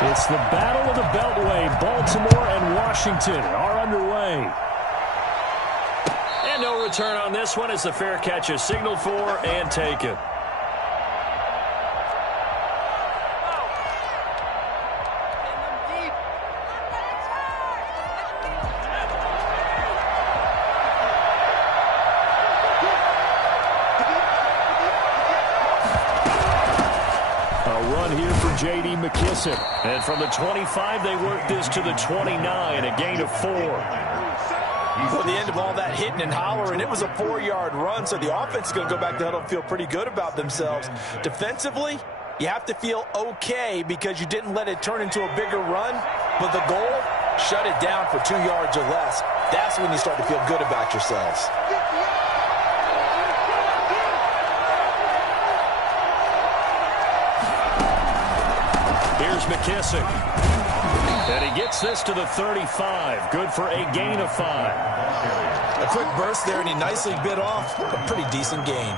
It's the Battle of the Beltway. Baltimore and Washington are underway. And no return on this one as the fair catch is signaled for and taken. J.D. McKissic. And from the 25, they work this to the 29, a gain of 4. Well, the end of all that hitting and hollering, it was a 4-yard run, so the offense is going to go back to huddle and feel pretty good about themselves. Defensively, you have to feel okay because you didn't let it turn into a bigger run, but the goal, shut it down for 2 yards or less. That's when you start to feel good about yourselves. Here's McKissic. And he gets this to the 35. Good for a gain of 5. A quick burst there, and he nicely bit off a pretty decent gain.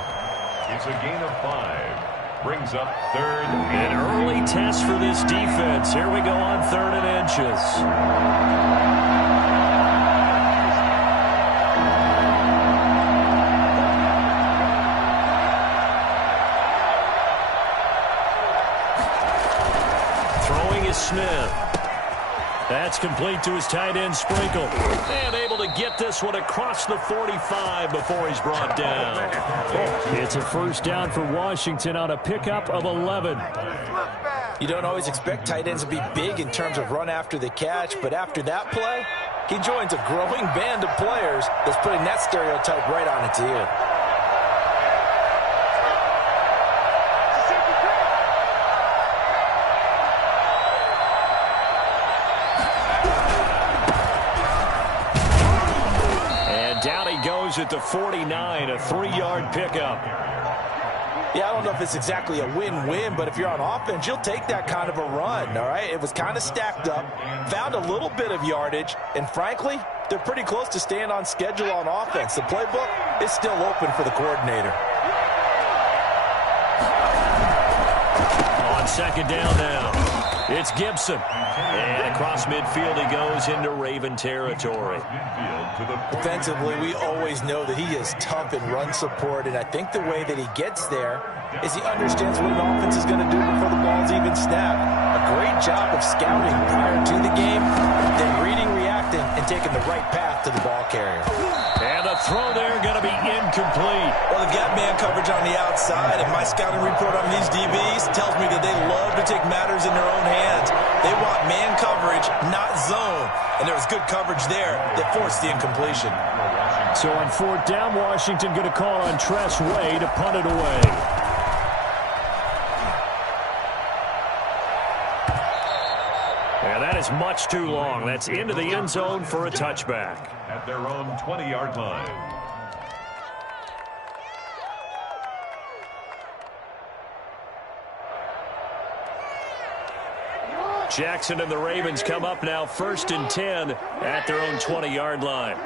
It's a gain of 5. Brings up 3rd. An early test for this defense. Here we go on 3rd and inches. Smith. That's complete to his tight end, Sprinkle. And able to get this one across the 45 before he's brought down. It's a first down for Washington on a pickup of 11. You don't always expect tight ends to be big in terms of run after the catch, but after that play, he joins a growing band of players that's putting that stereotype right on its ear. At the 49, a 3-yard pickup. Yeah, I don't know if it's exactly a win-win, but if you're on offense, you'll take that kind of a run, all right? It was kind of stacked up, found a little bit of yardage, and frankly, they're pretty close to staying on schedule on offense. The playbook is still open for the coordinator. On 2nd down now, it's Gibson. And across midfield he goes into Raven territory. Defensively, we always know that he is tough in run support, and I think the way that he gets there is he understands what an offense is going to do before the ball's even snapped. A great job of scouting prior to the game, then reading, reacting, and taking the right path to the ball carrier. And the throw there going to be incomplete. Well, they've got man coverage on the outside, and my scouting report on these DBs tells me that they love to take matters in their own hands. They want man coverage, not zone. And there was good coverage there that forced the incompletion. So on 4th down, Washington going to call on Tress Way to punt it away. And that is much too long. That's into the end zone for a touchback. At their own 20-yard line. Jackson and the Ravens come up now 1st and 10 at their own 20-yard line.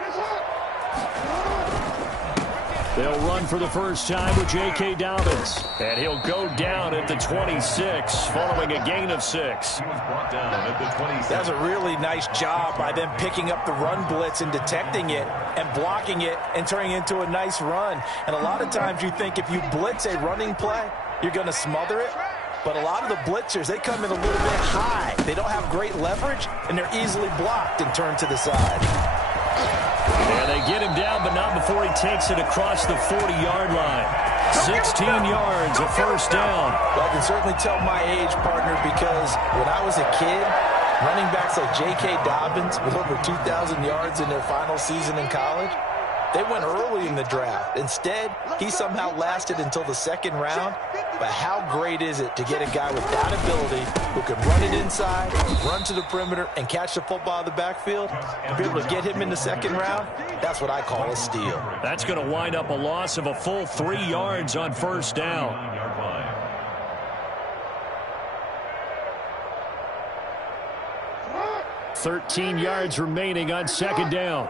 They'll run for the first time with J.K. Dobbins. And he'll go down at the 26 following a gain of 6. He was brought down at the 26. That was a really nice job by them picking up the run blitz and detecting it and blocking it and turning it into a nice run. And a lot of times you think if you blitz a running play, you're going to smother it. But a lot of the blitzers, they come in a little bit high. They don't have great leverage, and they're easily blocked and turned to the side. Yeah, they get him down, but not before he takes it across the 40-yard line. 16 yards, a first down. Well, I can certainly tell my age, partner, because when I was a kid, running backs like J.K. Dobbins with over 2,000 yards in their final season in college, they went early in the draft. Instead, he somehow lasted until the 2nd round. But how great is it to get a guy with that ability who can run it inside, run to the perimeter, and catch the football in the backfield? To be able to get him in the 2nd round, that's what I call a steal. That's going to wind up a loss of a full 3 yards on first down. 13 yards remaining on 2nd down.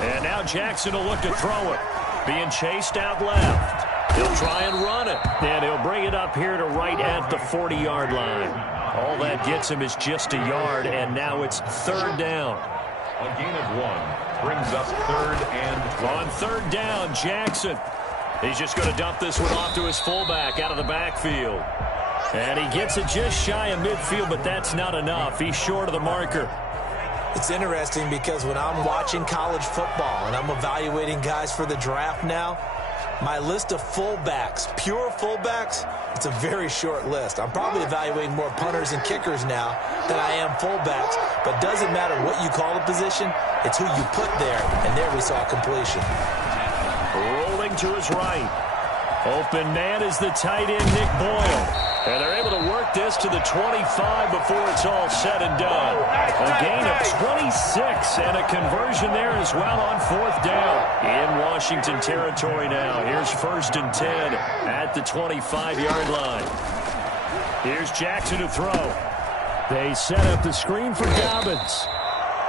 And now Jackson will look to throw it. Being chased out left. He'll try and run it. And he'll bring it up here to right at the 40-yard line. All that gets him is just a yard, and now it's third down. A gain of 1 brings up third and on third down, Jackson. He's just going to dump this one off to his fullback out of the backfield. And he gets it just shy of midfield, but that's not enough. He's short of the marker. It's interesting because when I'm watching college football and I'm evaluating guys for the draft now, my list of fullbacks, pure fullbacks, it's a very short list. I'm probably evaluating more punters and kickers now than I am fullbacks, but it doesn't matter what you call the position, it's who you put there, and there we saw completion. Rolling to his right. Open man is the tight end, Nick Boyle. And they're able to work this to the 25 before it's all said and done. A gain of 26 and a conversion there as well on fourth down. In Washington territory now. Here's first and 10 at the 25-yard line. Here's Jackson to throw. They set up the screen for Dobbins.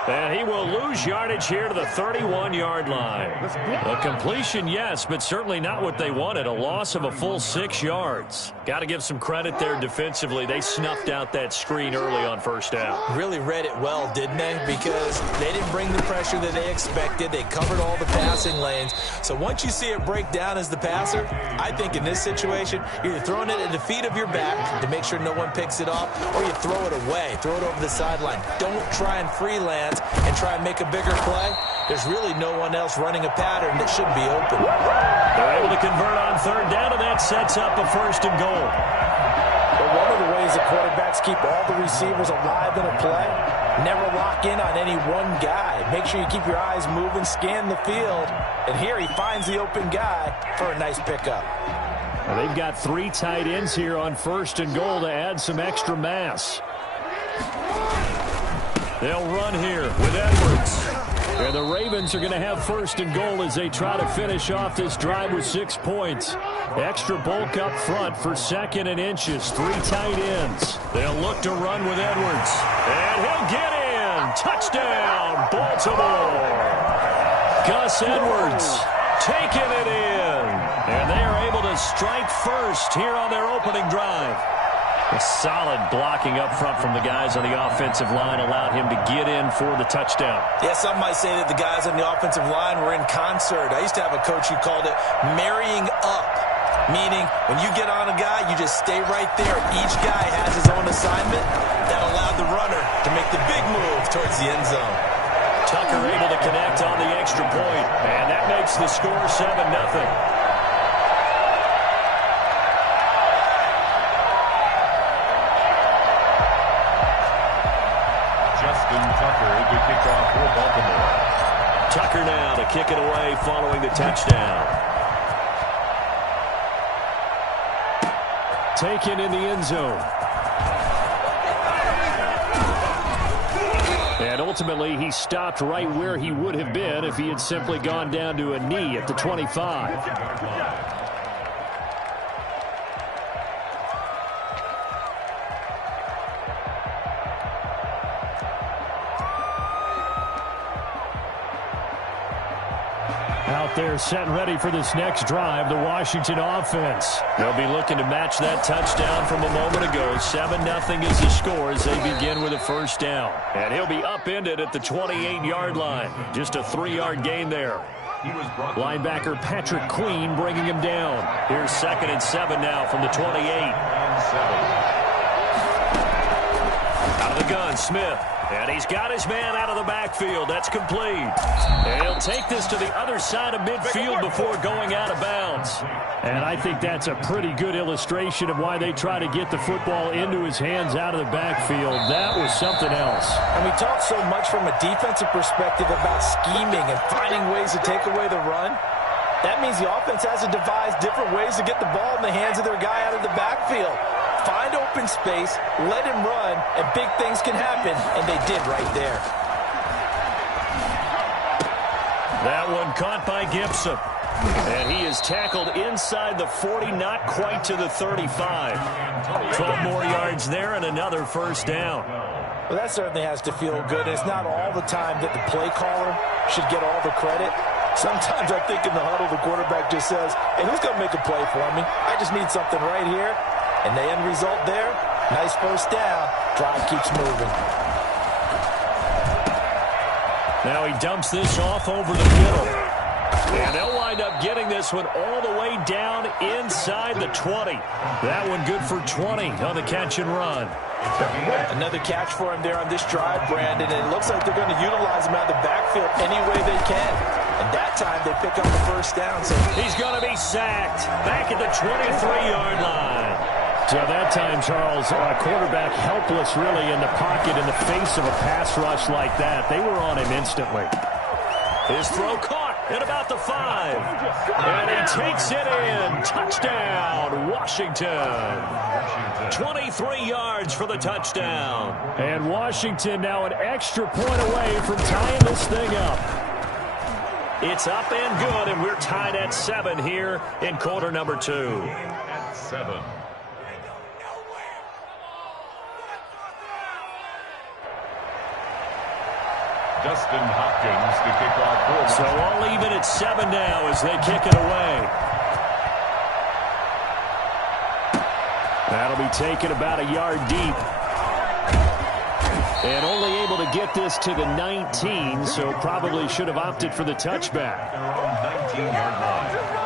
And he will lose yardage here to the 31-yard line. A completion, yes, but certainly not what they wanted. A loss of a full 6 yards. Got to give some credit there defensively. They snuffed out that screen early on first down. Really read it well, didn't they? Because they didn't bring the pressure that they expected. They covered all the passing lanes. So once you see it break down as the passer, I think in this situation, you're either throwing it at the feet of your back to make sure no one picks it off, or you throw it away, throw it over the sideline. Don't try and freelance and try and make a bigger play. There's really no one else running a pattern that should be open. They're able to convert on third down, and that sets up a first and goal. But one of the ways the quarterbacks keep all the receivers alive in a play, never lock in on any one guy. Make sure you keep your eyes moving, scan the field, and here he finds the open guy for a nice pickup. Well, they've got 3 tight ends here on first and goal to add some extra mass. They'll run here with Edwards. And the Ravens are going to have first and goal as they try to finish off this drive with 6 points. Extra bulk up front for second and inches. 3 tight ends. They'll look to run with Edwards. And he'll get in. Touchdown, Baltimore. Gus Edwards taking it in. And they are able to strike first here on their opening drive. A solid blocking up front from the guys on the offensive line allowed him to get in for the touchdown. Yeah, some might say that the guys on the offensive line were in concert. I used to have a coach who called it marrying up, meaning when you get on a guy, you just stay right there. Each guy has his own assignment. That allowed the runner to make the big move towards the end zone. Tucker able to connect on the extra point, and that makes the score 7-0. Tucker now to kick it away following the touchdown. Taken in the end zone. And ultimately, he stopped right where he would have been if he had simply gone down to a knee at the 25. Out there set and ready for this next drive, the Washington offense. They'll be looking to match that touchdown from a moment ago. 7-0 is the score as they begin with a first down. And he'll be upended at the 28-yard line. Just a 3-yard gain there. Linebacker Patrick Queen bringing him down. Here's 2nd and 7 now from the 28. Out of the gun, Smith. And he's got his man out of the backfield. That's complete. And he'll take this to the other side of midfield before going out of bounds. And I think that's a pretty good illustration of why they try to get the football into his hands out of the backfield. That was something else. And we talk so much from a defensive perspective about scheming and finding ways to take away the run. That means the offense has to devise different ways to get the ball in the hands of their guy out of the backfield. Find open space, let him run, and big things can happen, and they did right there. That one caught by Gibson. And he is tackled inside the 40, not quite to the 35. 12 more yards there and another first down. Well, that certainly has to feel good. It's not all the time that the play caller should get all the credit. Sometimes I think in the huddle, the quarterback just says, hey, who's going to make a play for me? I just need something right here. And the end result there, nice first down. Drive keeps moving. Now he dumps this off over the middle. And they'll wind up getting this one all the way down inside the 20. That one good for 20 on the catch and run. Another catch for him there on this drive, Brandon. And it looks like they're going to utilize him out of the backfield any way they can. And that time they pick up the first down. So he's going to be sacked back at the 23-yard line. So that time, Charles, quarterback helpless really in the pocket in the face of a pass rush like that. They were on him instantly. His throw caught at about the 5. And he takes it in. Touchdown, Washington. 23 yards for the touchdown. And Washington now an extra point away from tying this thing up. It's up and good, and we're tied at 7 here in quarter number 2. At 7. Dustin Hopkins to kick off. So all even at 7 now as they kick it away. That'll be taken about a yard deep. And only able to get this to the 19, so probably should have opted for the touchback. Their own 19-yard line.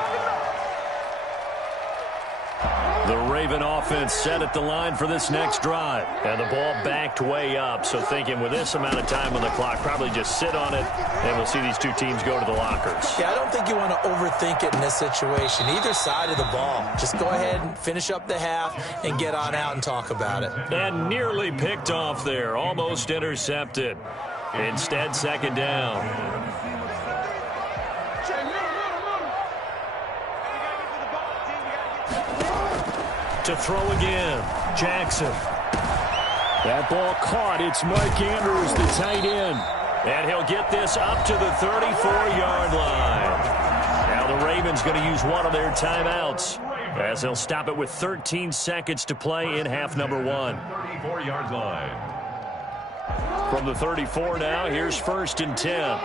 The Raven offense set at the line for this next drive. And the ball backed way up, so thinking with this amount of time on the clock, probably just sit on it, and we'll see these two teams go to the lockers. Yeah, I don't think you want to overthink it in this situation. Either side of the ball. Just go ahead and finish up the half and get on out and talk about it. And nearly picked off there, almost intercepted. Instead, second down. To throw again, Jackson. That ball caught. It's Mike Andrews, the tight end. And he'll get this up to the 34-yard line. Now the Ravens going to use one of their timeouts as they'll stop it with 13 seconds to play in half number 1. 34-yard line. From the 34 now, here's 1st and 10.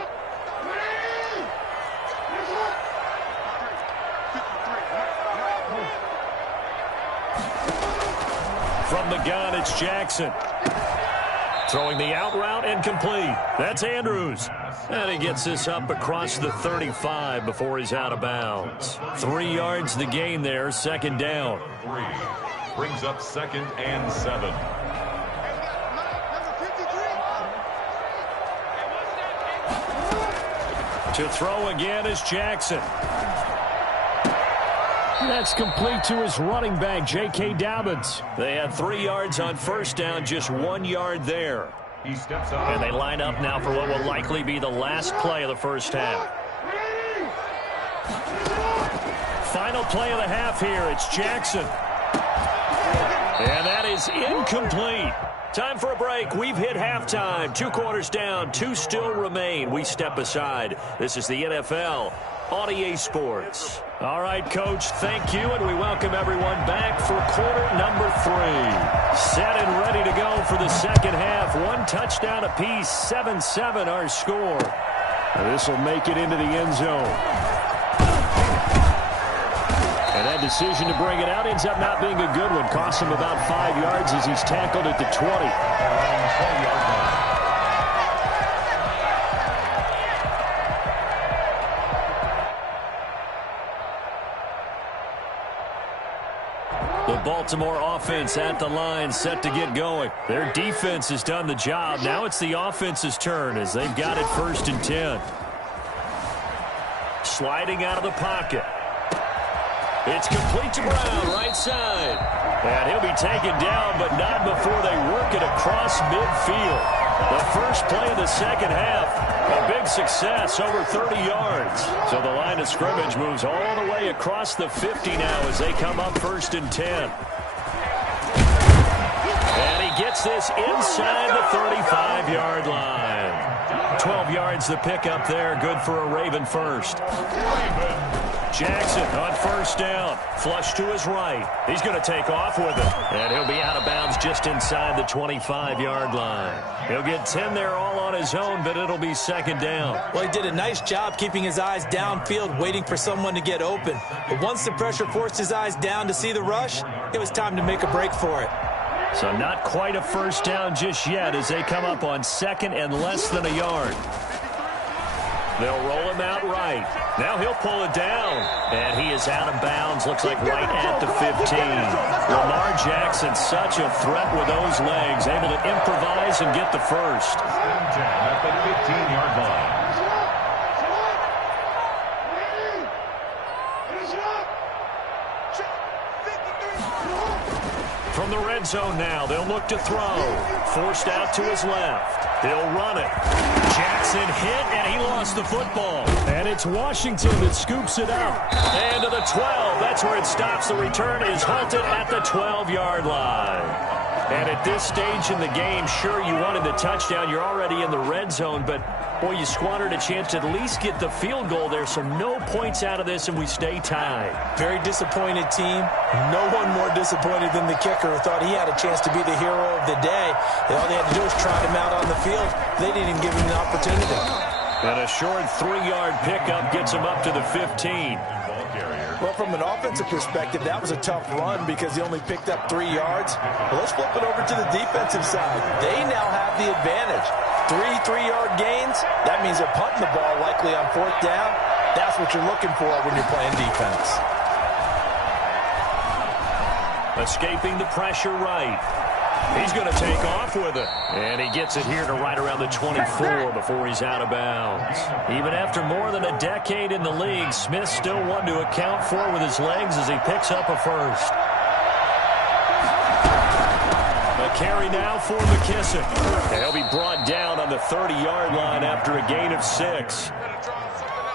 From the gun, it's Jackson. Throwing the out route and complete. That's Andrews. And he gets this up across the 35 before he's out of bounds. 3 yards the gain there, second down. 3 brings up 2nd and 7. To throw again is Jackson. That's complete to his running back, J.K. Dobbins. They had 3 yards on first down, just 1 yard there. He steps up. And they line up now for what will likely be the last play of the first half. Final play of the half here. It's Jackson. And that is incomplete. Time for a break. We've hit halftime. 2 quarters down. 2 still remain. We step aside. This is the NFL on EA Sports. All right, Coach, thank you, and we welcome everyone back for quarter number 3. Set and ready to go for the second half. 1 touchdown apiece, 7-7 our score. This will make it into the end zone. And that decision to bring it out ends up not being a good one. Costs him about 5 yards as he's tackled at the 20. Around 20-yard line. The Baltimore offense at the line, set to get going. Their defense has done the job. Now it's the offense's turn as they've got it 1st and 10. Sliding out of the pocket. It's complete to Brown, right side. And he'll be taken down, but not before they work it across midfield. The first play of the second half, a big success, over 30 yards. So the line of scrimmage moves all the way across the 50 now as they come up 1st and 10. And he gets this inside the 35-yard line. 12 yards the pickup there. Good for a Raven first. Jackson on first down. Flush to his right. He's going to take off with it. And he'll be out of bounds just inside the 25-yard line. He'll get 10 there all on his own, but it'll be second down. Well, he did a nice job keeping his eyes downfield, waiting for someone to get open. But once the pressure forced his eyes down to see the rush, it was time to make a break for it. So not quite a first down just yet as they come up on second and less than a yard. They'll roll him out right. Now he'll pull it down. And he is out of bounds. Looks like right at the 15. Lamar Jackson, such a threat with those legs. Able to improvise and get the first. At the 15-yard line. From the red zone now, they'll look to throw. Forced out to his left. They'll run it. Jackson hit, and he lost the football. And it's Washington that scoops it up. And to the 12. That's where it stops. The return is halted at the 12-yard line. And at this stage in the game, sure, you wanted the touchdown. You're already in the red zone, but, boy, you squandered a chance to at least get the field goal there, so no points out of this, and we stay tied. Very disappointed team. No one more disappointed than the kicker who thought he had a chance to be the hero of the day. All they had to do was trot him out on the field. They didn't even give him the opportunity. And a short 3-yard pickup gets him up to the 15. Well, from an offensive perspective, that was a tough run because he only picked up 3 yards. But let's flip it over to the defensive side. They now have the advantage. 3-3-yard gains, that means they're punting the ball likely on fourth down. That's what you're looking for when you're playing defense. Escaping the pressure right. He's going to take off with it. And he gets it here to right around the 24 before he's out of bounds. Even after more than a decade in the league, Smith still one to account for with his legs as he picks up a first. A carry now for McKissick. And he'll be brought down on the 30-yard line after a gain of 6.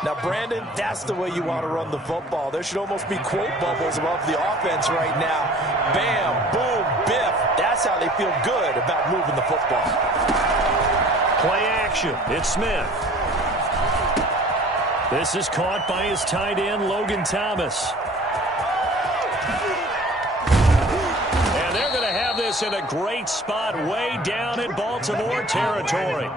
Now, Brandon, that's the way you want to run the football. There should almost be quote bubbles above the offense right now. Bam, boom, biff. That's how they feel good about moving the football. Play action. It's Smith. This is caught by his tight end, Logan Thomas. And they're going to have this in a great spot way down in Baltimore territory.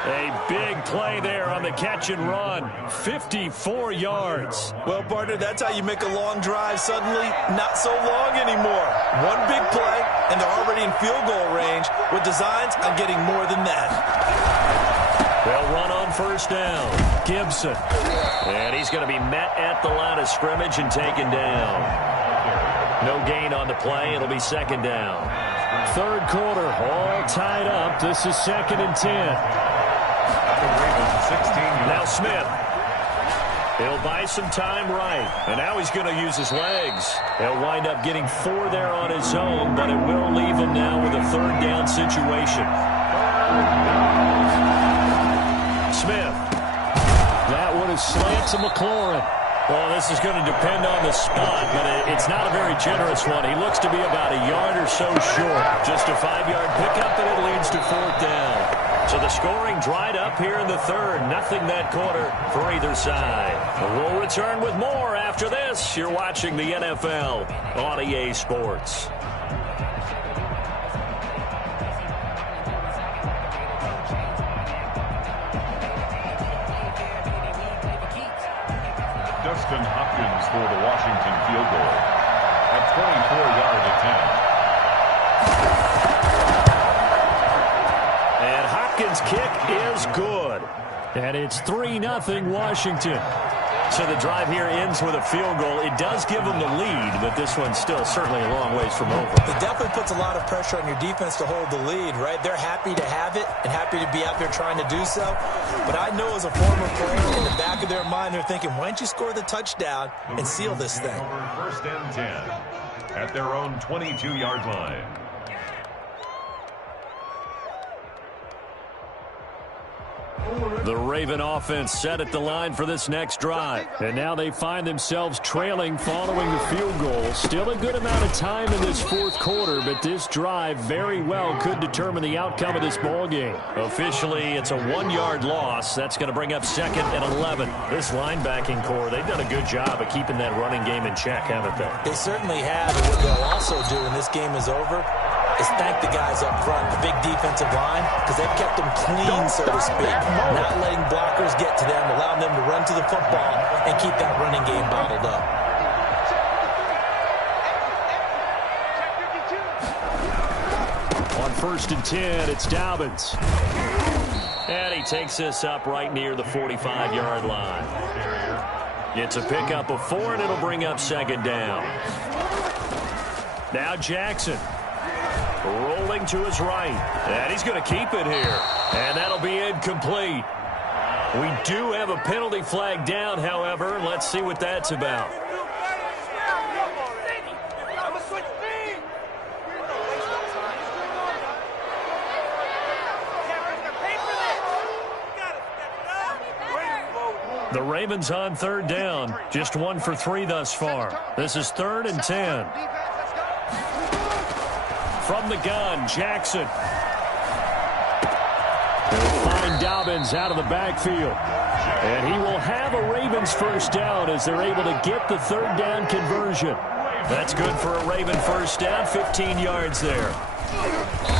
A big play there on the catch and run. 54 yards. Well, partner, that's how you make a long drive suddenly not so long anymore. One big play, and they're already in field goal range with designs on getting more than that. They'll run on first down. Gibson. And he's going to be met at the line of scrimmage and taken down. No gain on the play. It'll be second down. Third quarter, all tied up. This is 2nd and 10. Now Smith. He'll buy some time right. And now he's going to use his legs. He'll wind up getting 4 there on his own, but it will leave him now with a third down situation. Smith. That one is slant to McLaurin. Well, this is going to depend on the spot, but it's not a very generous one. He looks to be about a yard or so short. Just a 5-yard pickup, and it leads to fourth down. So the scoring dried up here in the third. Nothing that quarter for either side. We'll return with more after this. You're watching the NFL on EA Sports. Dustin Hopkins for the Washington field goal. A 24-yard attempt. And Hopkins' kick is good. And it's 3-0 Washington. So the drive here ends with a field goal. It does give them the lead, but this one's still certainly a long ways from over. It definitely puts a lot of pressure on your defense to hold the lead, right? They're happy to have it and happy to be out there trying to do so. But I know as a former player, in the back of their mind, they're thinking, why don't you score the touchdown and seal this thing? First and 10 at their own 22-yard line. The Raven offense set at the line for this next drive. And now they find themselves trailing following the field goal. Still a good amount of time in this fourth quarter, but this drive very well could determine the outcome of this ball game. Officially, it's a 1-yard loss. That's going to bring up 2nd and 11. This linebacking core, they've done a good job of keeping that running game in check, haven't they? They certainly have. And what they'll also do when this game is over is thank the guys up front, the big defensive line, because they've kept them clean, so to speak. Not letting blockers get to them, allowing them to run to the football and keep that running game bottled up. On 1st and 10, it's Dobbins. And he takes this up right near the 45-yard line. It's a pickup of 4, and it'll bring up 2nd down. Now Jackson. Rolling to his right. And he's going to keep it here. And that'll be incomplete. We do have a penalty flag down, however. Let's see what that's about. The Ravens on 3rd down. Just 1 for 3 thus far. This is 3rd and 10. From the gun, Jackson. They'll find Dobbins out of the backfield. And he will have a Ravens first down as they're able to get the 3rd down conversion. That's good for a Raven first down, 15 yards there.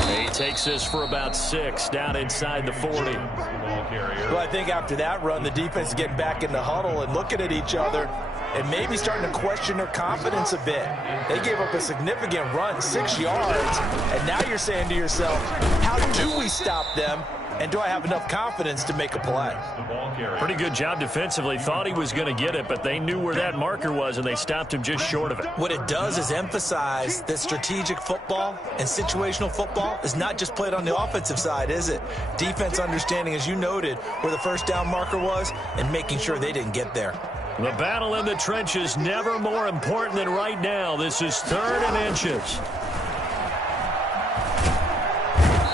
He takes this for about 6 down inside the 40. Well, I think after that run, the defense is getting back in the huddle and looking at each other and maybe starting to question their confidence a bit. They gave up a significant run, 6 yards, and now you're saying to yourself, how do we stop them, and do I have enough confidence to make a play? Pretty good job defensively. Thought he was going to get it, but they knew where that marker was, and they stopped him just short of it. What it does is emphasize that strategic football and situational football is not just played on the offensive side, is it? Defense understanding, as you noted, where the first down marker was and making sure they didn't get there. The battle in the trenches never more important than right now. This is 3rd and inches.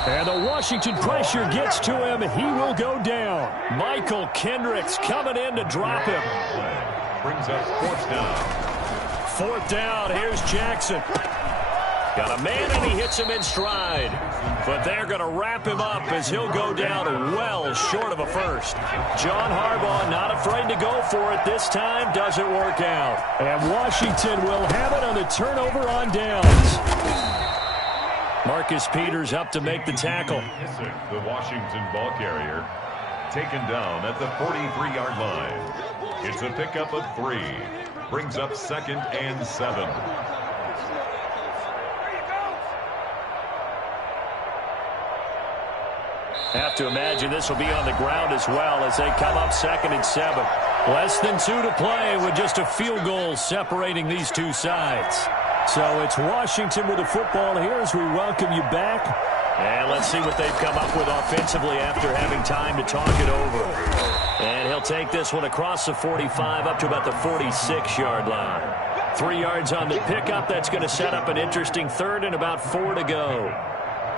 And the Washington pressure gets to him. He will go down. Michael Kendricks coming in to drop him. Brings up 4th down. 4th down. Here's Jackson. Got a man, and he hits him in stride. But they're going to wrap him up as he'll go down well short of a first. John Harbaugh not afraid to go for it. This time doesn't work out. And Washington will have it on the turnover on downs. Marcus Peters up to make the tackle. The Washington ball carrier taken down at the 43-yard line. It's a pickup of 3. Brings up 2nd and 7. Have to imagine this will be on the ground as well as they come up 2nd and 7. Less than 2 to play with just a field goal separating these two sides. So it's Washington with the football here as we welcome you back. And let's see what they've come up with offensively after having time to talk it over. And he'll take this one across the 45 up to about the 46-yard line. 3 yards on the pickup. That's going to set up an interesting 3rd and about 4 to go.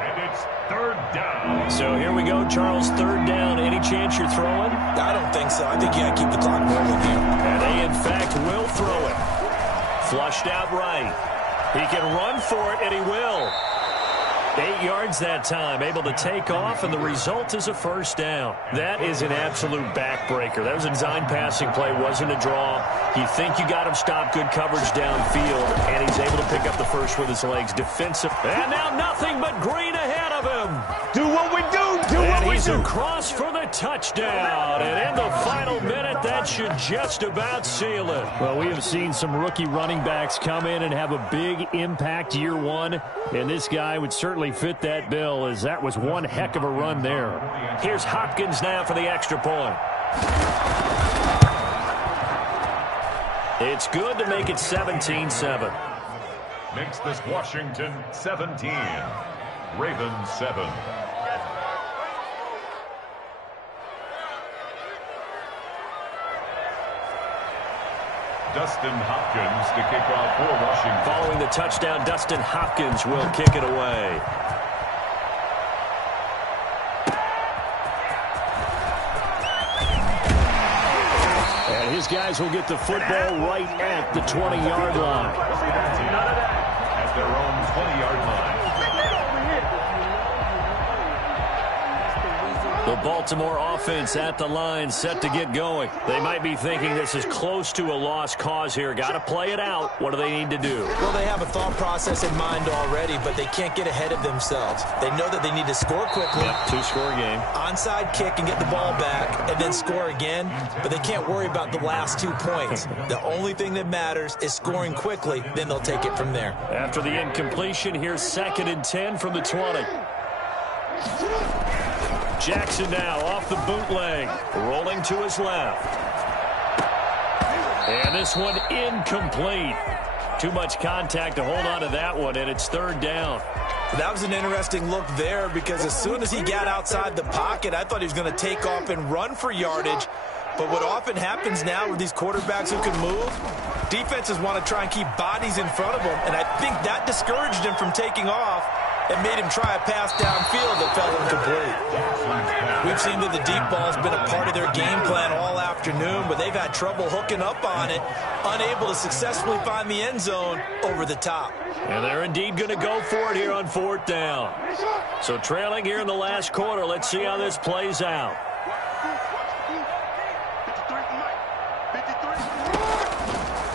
And it's 3rd down. So here we go, Charles. 3rd down. Any chance you're throwing? I don't think so. I think you got to keep the clock rolling here. And they, in fact, will throw it. Flushed out right. He can run for it, and he will. 8 yards that time, able to take off, and the result is a first down. That is an absolute backbreaker. That was a design passing play, wasn't a draw. You think you got him stopped, good coverage downfield, and he's able to pick up the first with his legs. Defensive, and now nothing but green ahead of him. Do what we do. Do And what we he's do. across for the touchdown. And in the final minute, that should just about seal it. Well, we have seen some rookie running backs come in and have a big impact year one. And this guy would certainly fit that bill, as that was one heck of a run there. Here's Hopkins now for the extra point. It's good to make it 17-7. Makes this Washington 17. Ravens 7. Dustin Hopkins to kick off for Washington. Following the touchdown, Dustin Hopkins will kick it away. And his guys will get the football right at the 20-yard line. At their own 20-yard line. The Baltimore offense at the line, set to get going. They might be thinking this is close to a lost cause here. Got to play it out. What do they need to do? Well, they have a thought process in mind already, but they can't get ahead of themselves. They know that they need to score quickly. Yep, two-score game. Onside kick and get the ball back and then score again, but they can't worry about the last 2 points. The only thing that matters is scoring quickly, then they'll take it from there. After the incompletion, here's 2nd and 10 from the 20. Jackson now off the bootleg, rolling to his left. And this one incomplete. Too much contact to hold on to that one, and it's 3rd down. That was an interesting look there because as soon as he got outside the pocket, I thought he was going to take off and run for yardage. But what often happens now with these quarterbacks who can move, defenses want to try and keep bodies in front of them, and I think that discouraged him from taking off and made him try a pass downfield that fell incomplete. We've seen that the deep ball has been a part of their game plan all afternoon, but they've had trouble hooking up on it, unable to successfully find the end zone over the top. And they're indeed going to go for it here on 4th down. So trailing here in the last quarter, let's see how this plays out.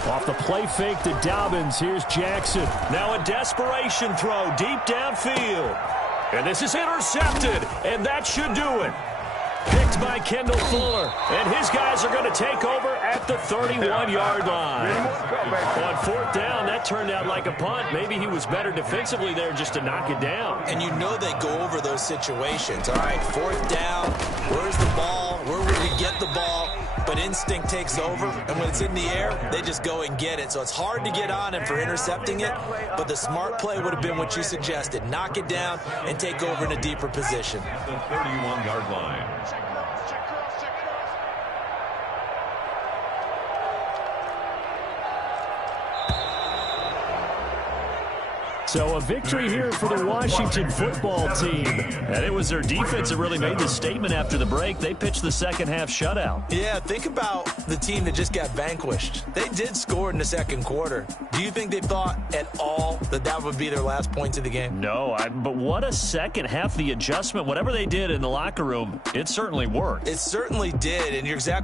Off the play fake to Dobbins, here's Jackson. Now a desperation throw deep downfield. And this is intercepted, and that should do it. Picked by Kendall Fuller, and his guys are going to take over at the 31-yard line. On 4th down, that turned out like a punt. Maybe he was better defensively there just to knock it down. And you know they go over those situations. All right, 4th down, where's the ball? Where would we get the ball? But instinct takes over, and when it's in the air, they just go and get it. So it's hard to get on him for intercepting it, but the smart play would have been what you suggested. Knock it down and take over in a deeper position. At the 31-yard line. So a victory here for the Washington football team. And it was their defense that really made the statement after the break. They pitched the second half shutout. Yeah, think about the team that just got vanquished. They did score in the second quarter. Do you think they thought at all that that would be their last points of the game? No, but what a second half. The adjustment, whatever they did in the locker room, it certainly worked. It certainly did, and you're exactly